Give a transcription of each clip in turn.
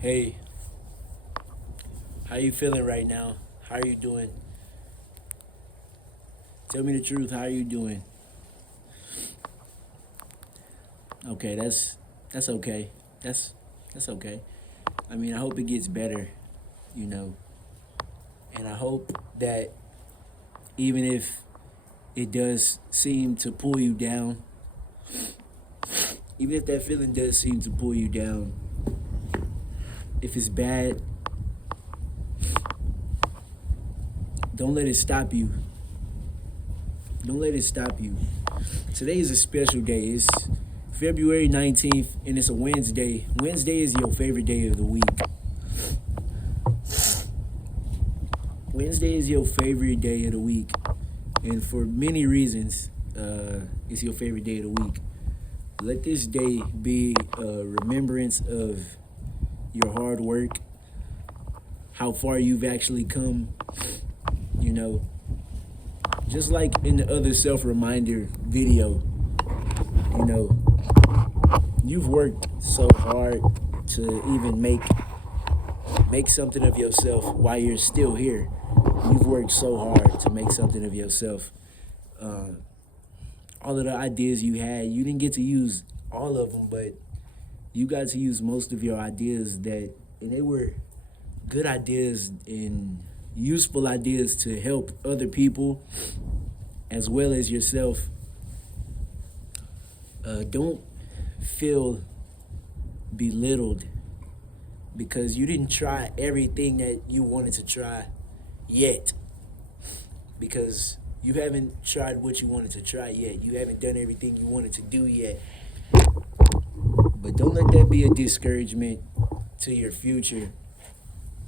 Hey, how you feeling right now? How are you doing? Tell me the truth. How are you doing? Okay, that's okay. That's that's okay. I mean, I hope it gets better, you know. And I hope that even if it does seem to pull you down, even if that feeling does seem to pull you down, if it's bad, don't let it stop you. Don't let it stop you. Today is a special day. It's February 19th and it's a Wednesday. Wednesday is your favorite day of the week. Wednesday is your favorite day of the week. And for many reasons, it's your favorite day of the week. Let this day be a remembrance of your hard work, how far you've actually come, you know. Just like in the other self-reminder video, you know, you've worked so hard to even make something of yourself while you're still here. You've worked so hard to make something of yourself. Uh, all of the ideas you had, you didn't get to use all of them, but you got to use most of your ideas and they were good ideas and useful ideas to help other people as well as yourself. Don't feel belittled because you didn't try everything that you wanted to try yet. Because you haven't tried what you wanted to try yet. You haven't done everything you wanted to do yet. But don't let that be a discouragement to your future,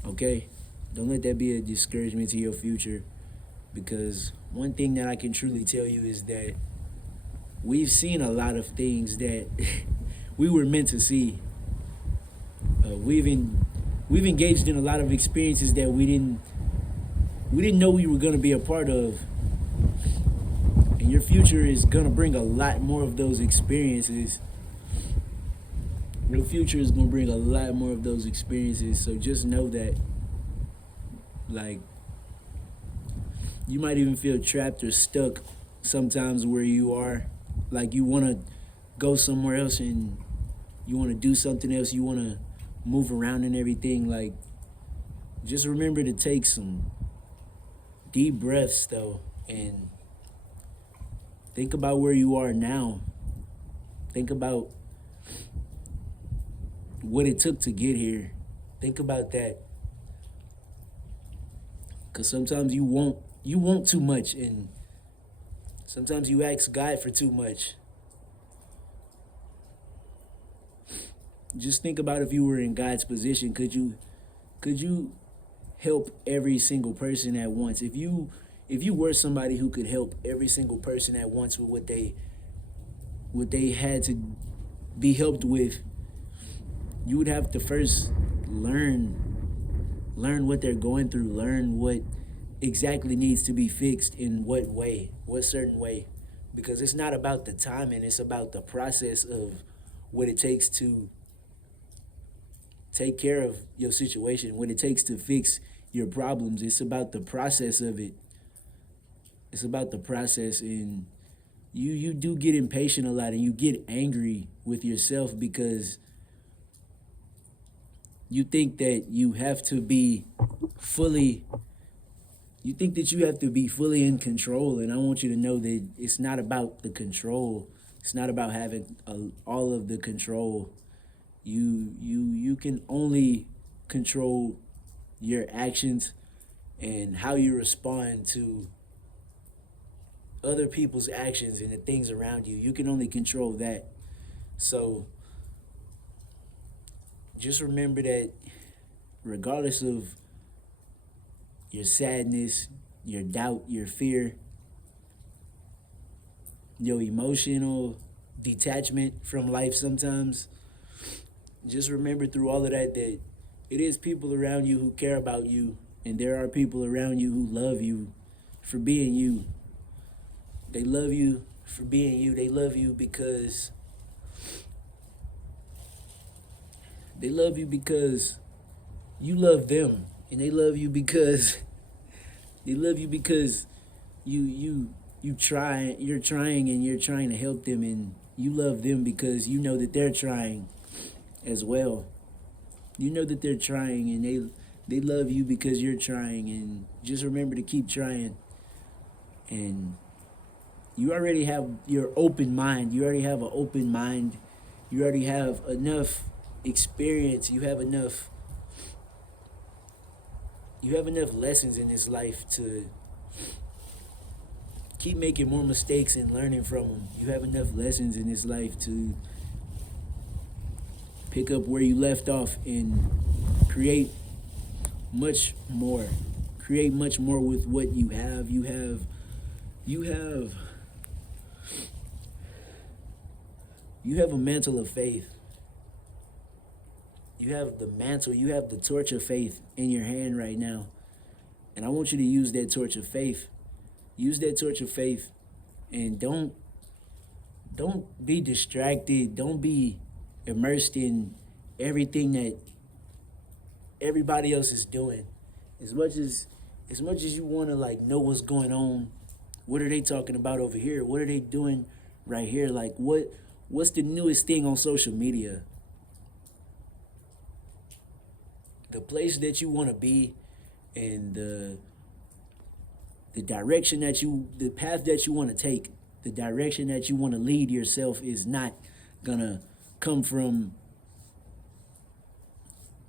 okay? Don't let that be a discouragement to your future because one thing that I can truly tell you is that we've seen a lot of things that we were meant to see. We've engaged in a lot of experiences that we didn't know we were going to be a part of. And your future is going to bring a lot more of those experiences. Your future is going to bring a lot more of those experiences. So just know that, like, you might even feel trapped or stuck sometimes where you are. Like, you want to go somewhere else and you want to do something else. You want to move around and everything. Like, just remember to take some deep breaths, though, and think about where you are now. Think about what it took to get here. Think about that. Because sometimes you want too much, and sometimes you ask God for too much. Just think about if you were in God's position, could you help every single person at once? If you were somebody who could help every single person at once with what they had to be helped with, you would have to first learn what they're going through, learn what exactly needs to be fixed in what way, what certain way. Because it's not about the timing, it's about the process of what it takes to take care of your situation, what it takes to fix your problems. It's about the process of it. It's about the process, and you do get impatient a lot and you get angry with yourself because you think that you have to be fully you think that you have to be fully in control, and I want you to know that it's not about the control. It's not about having all of the control. You can only control your actions and how you respond to other people's actions and the things around you. You can only control that. So just remember that regardless of your sadness, your doubt, your fear, your emotional detachment from life sometimes, just remember through all of that it is people around you who care about you, and there are people around you who love you for being you. They love you for being you. They love you because They love you because you love them, and they love you because they love you because you're trying and you're trying to help them, and you love them because you know that they're trying as well. You know that they're trying, and they love you because you're trying, and just remember to keep trying. And you already have your open mind. You already have an open mind. You already have enough experience. You have enough lessons in this life to keep making more mistakes and learning from them. You have enough lessons in this life to pick up where you left off and create much more. Create much more with what you have. You have a mantle of faith. You have the mantle, you have the torch of faith in your hand right now. And I want you to use that torch of faith. Use that torch of faith, and don't be distracted. Don't be immersed in everything that everybody else is doing. As much as you want to like know what's going on, what are they talking about over here? What are they doing right here? Like what's the newest thing on social media? The place that you want to be, and the direction the path that you want to take, the direction that you want to lead yourself is not gonna come from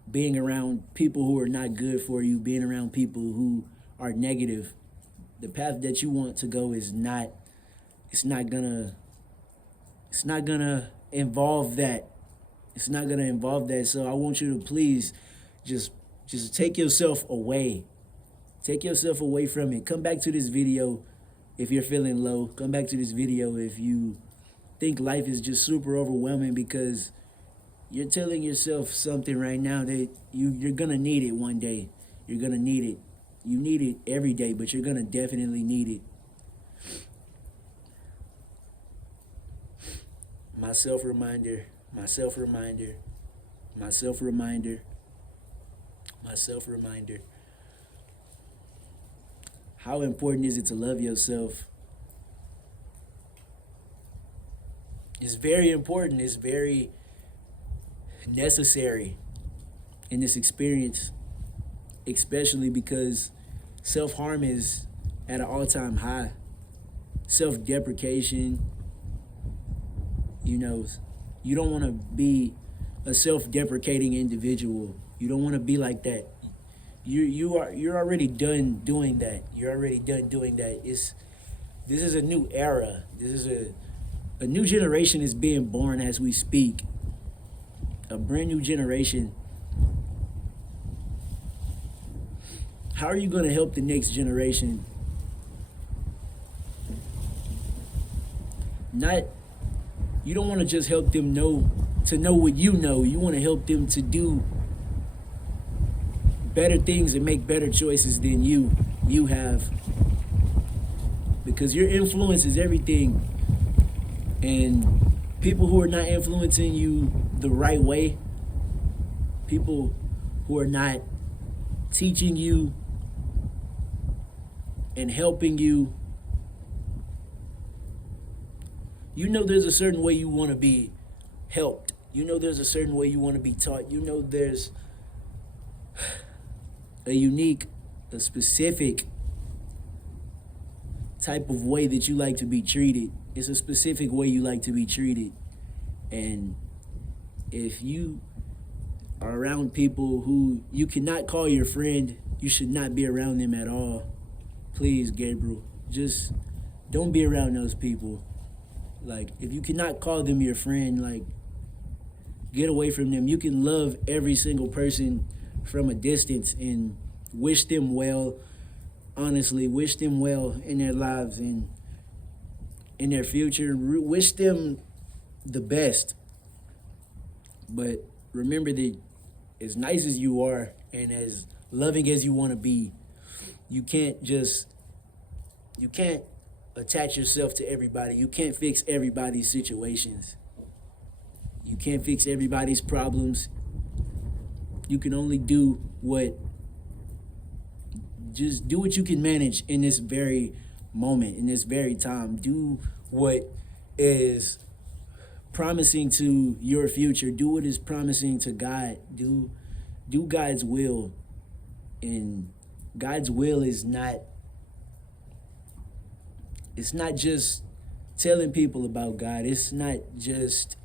being around people who are not good for you, being around people who are negative. The path that you want to go is not gonna involve that. It's not gonna involve that. So I want you to please just take yourself away. Take yourself away from it. Come back to this video if you're feeling low. Come back to this video if you think life is just super overwhelming, because you're telling yourself something right now that you're gonna need it one day. You're gonna need it. You need it every day, but you're gonna definitely need it. My self-reminder, my self-reminder, my self-reminder, my self-reminder. How important is it to love yourself? It's very important. It's very necessary in this experience, especially because self-harm is at an all-time high. Self-deprecation, you don't want to be a self-deprecating individual. You don't want to be like that. You're already done doing that. You're already done doing that. This is a new era. This is a new generation is being born as we speak. A brand new generation. How are you going to help the next generation? You don't want to just help them know what you know. You want to help them to do better things and make better choices than you have. Because your influence is everything. And people who are not influencing you the right way, people who are not teaching you and helping you, there's a certain way you want to be helped. There's a certain way you want to be taught. There's a specific type of way that you like to be treated. It's a specific way you like to be treated. And if you are around people who you cannot call your friend, you should not be around them at all. Please, Gabriel, just don't be around those people. Like, if you cannot call them your friend, like, get away from them. You can love every single person from a distance and wish them well. Honestly, wish them well in their lives and in their future. Wish them the best. But remember that as nice as you are and as loving as you want to be, you can't attach yourself to everybody. You can't fix everybody's situations. You can't fix everybody's problems. You can only do what, just do what you can manage in this very moment, in this very time. Do what is promising to your future. Do what is promising to God. Do God's will. And God's will is not, it's not just telling people about God. It's not just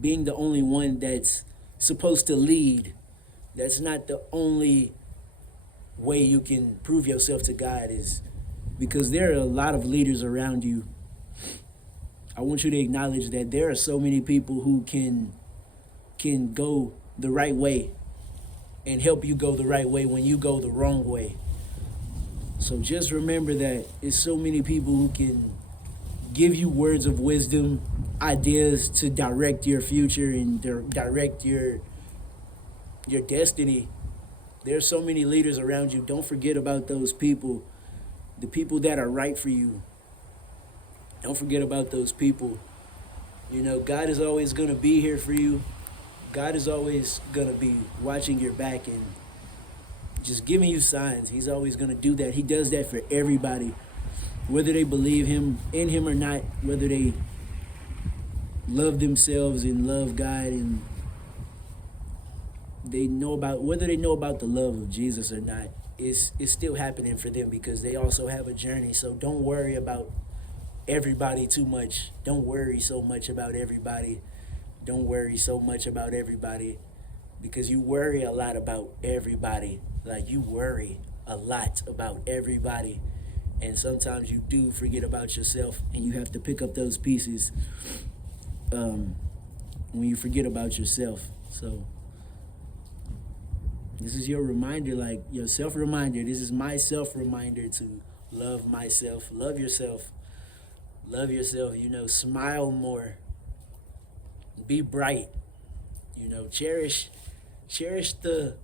being the only one that's supposed to lead. That's not the only way you can prove yourself to God, is because there are a lot of leaders around you. I want you to acknowledge that there are so many people who can go the right way and help you go the right way when you go the wrong way. So just remember that it's so many people who can give you words of wisdom, ideas to direct your future and direct your destiny. There's so many leaders around you. Don't forget about those people, the people that are right for you. Don't forget about those people. You know, God is always going to be here for you. God is always going to be watching your back and just giving you signs. He's always going to do that. He does that for everybody, whether they believe in him or not, whether they love themselves and love God, and they know about, whether they know about the love of Jesus or not. It's still happening for them because they also have a journey. So don't worry about everybody too much. Don't worry so much about everybody. Don't worry so much about everybody, because you worry a lot about everybody. Like, you worry a lot about everybody. And sometimes you do forget about yourself, and you have to pick up those pieces when you forget about yourself. So this is your reminder, like your self-reminder. This is my self-reminder to love myself. Love yourself. Love yourself, you know, smile more. Be bright. You know, cherish the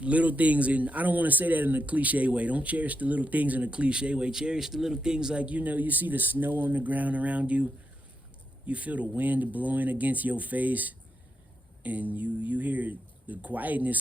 little things. And I don't want to say that in a cliche way. Don't cherish the little things in a cliche way. Cherish the little things, like, you know, you see the snow on the ground around you. You feel the wind blowing against your face, and you hear the quietness